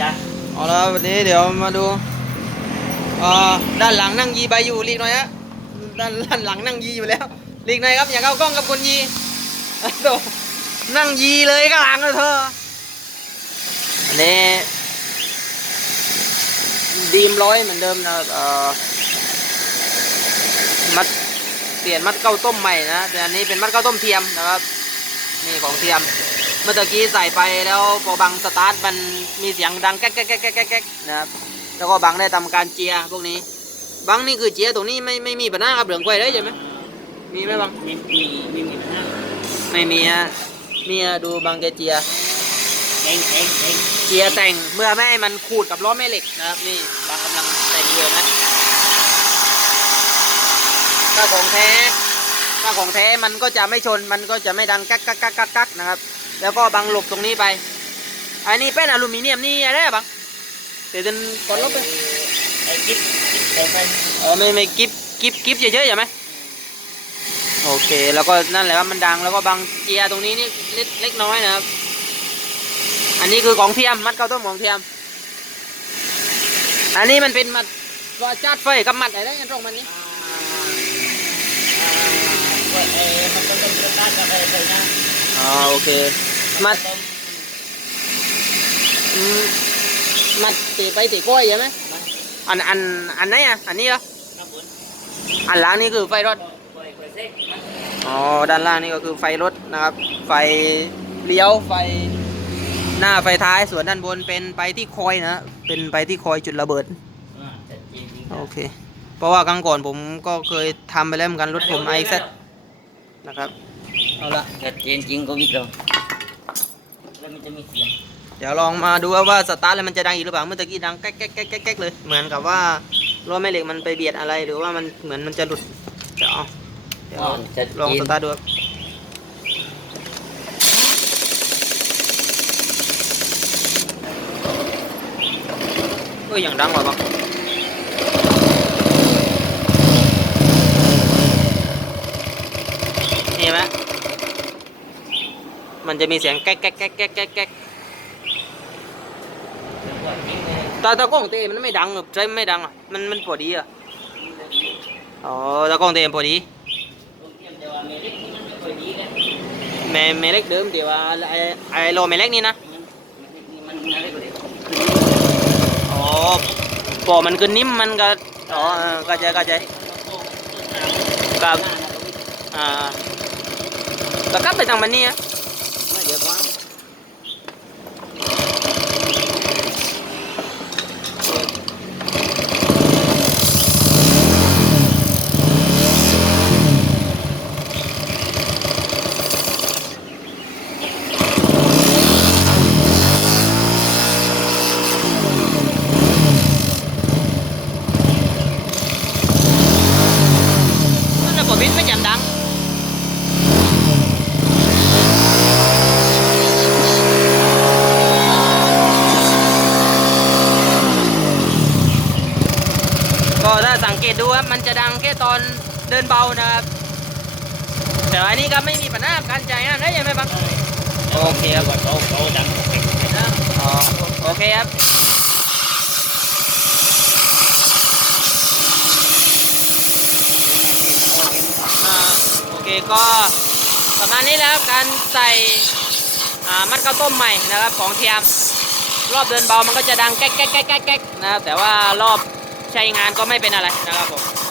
จ๊ะเอาละวันนี้เดี๋ยวมาดูด้านหลังนั่งยีใบอยู่ลีกหน่อยฮะด้านด้านหลังนั่งยีอยู่แล้วลีกหน่อยครับอย่าเข้ากล้องกับคนยีโดนั่งยีเลยข้างหลังเลยเธออันนี้ดีมร้อยเหมือนเดิมนะเออมัดเปลี่ยนมัดเก้าต้มใหม่นะแต่อันนี้เป็นมัดเก้าต้มเทียมนะครับนี่ของเทียม เมื่อตะกี้ใส่ไปแล้วพอบังสตาร์ทมันมีเสียงดังแก๊กแก๊กแก๊กแก๊กแก๊กแก๊กนะครับแล้วก็บังได้ทำการเจียร์พวกนี้ บังนี่คือเจียร์ตรงนี้ไม่ไม่มีปัญหากับเหลืองไกวเลยใช่ไหมมีไหมบังมีมีมีมีปัญหาไม่มีฮะมีอะดูบังแกเจียร์เองเองเองเจียร์แต่งเมื่อไม่ให้มันขูดกับล้อแม่เหล็กนะครับนี่บังกำลังแต่งอยู่นะถ้าของแท้ถ้าของแท้มันก็จะไม่ชนมันก็จะไม่ดังกักกักกักกักกักนะครับ แล้วก็บังหลบตรงนี้ไป อันนี้เป็นอลูมิเนียมนี่อะไรอะบังเดี๋ยวจะกดลบไปไอ้กิ๊บกิ๊บใส่ไปเออไม่ไม่กิฟกิฟกิฟเฉยๆใช่ไหมโอเค แล้วก็นั่นแหละว่ามันดังแล้วก็บังเจียร์ตรงนี้นี่เล็กเล็กน้อยนะครับ อันนี้คือของเทียมมัดข้าวต้มของเทียม อันนี้มันเป็นมัดว่าจัดไฟกับมัดอะไรกันตรงมันนี้อ่าอ่าเอ้มันก็ต้องสตาร์ทกับอะไรไปนะ อ๋อโอเค มัดต้มอืมมัดตีไปตีก้อยใช่ไหมมันอันอันอันไหนอะ อันนี้เหรอน้ำบนอันหลังนี่คือไฟรถปล่อยปล่อยเซ็กมันอ๋อด้านล่างนี่ก็คือไฟรถนะครับ ไฟเลี้ยวไฟหน้าไฟท้ายส่วนด้านบนเป็นไปที่คอยนะเป็นไปที่คอยจุดระเบิดอ่าชัดเจนจริงโอเค เพราะว่าครั้งก่อนผมก็เคยทำไปแล้วเหมือนกันรถผมไอเซนะครับ เอาละชัดเจนจริงก็วิทย์เราแล้วมันจะมีเสียงเดี๋ยวลองมาดูว่าสตาร์ทแล้วมันจะดังอีกหรือเปล่าเมื่อตะกี้ดังแก๊กแก๊กแก๊กแก๊กแก๊กเลย เหมือนกับว่าล้อแม่เหล็กมันไปเบียดอะไรหรือว่ามันเหมือนมันจะหลุดเดี๋ยวเอาเดี๋ยวอ๋อชัดลองเจนสตาร์ทดูครับเฮ้ยอย่างดังกว่าปะนี่เห็นไหม มันจะมีเสียงแก๊กแก๊กแก๊กแก๊กแก๊กแก๊กตาตะกล้องเตะมันไม่ดังหรอกใช่ไม่ดังอะมันมันพอดีอะอ๋อตะกล้องเตะมันพอดีแต่ว่าเมเล็กนี่มันไม่ค่อดีกันแม่เล็กเดิมเดี๋ยวว่าไอ้ไอ้โลแม่เล็กนี่นะมันมันอะไรก็ได้อ๋อพอมันขึ้นนิ่มมันก็อ๋อเออเข้าใจเข้าใจครับอ่าก็กลับไปทางมันนี่อะ ไม่เดี๋ยวก่อน นั่นน่ะผมไม่จันดัง ก็ถ้าสังเก ตดูครับมันจะดังแค่ตอนเดินเบานะครับแต่อันนี้ก็ไม่มีปัญหาการจ่ายงานได้ยังไหมบังโอเคครับว่าเขาเขาดังเก่งนะอ๋อโอเคครับอ่าโอเคก็ประมาณนี้แล้วครับการใส่อ่ามัดข้าวต้มใหม่นะครับของเทียมรอบเดินเบามันก็จะดังแก๊กแก๊กแก๊กแก๊กแก๊กนะครับแต่ว่ารอบ ใช้งานก็ไม่เป็นอะไรนะครับผม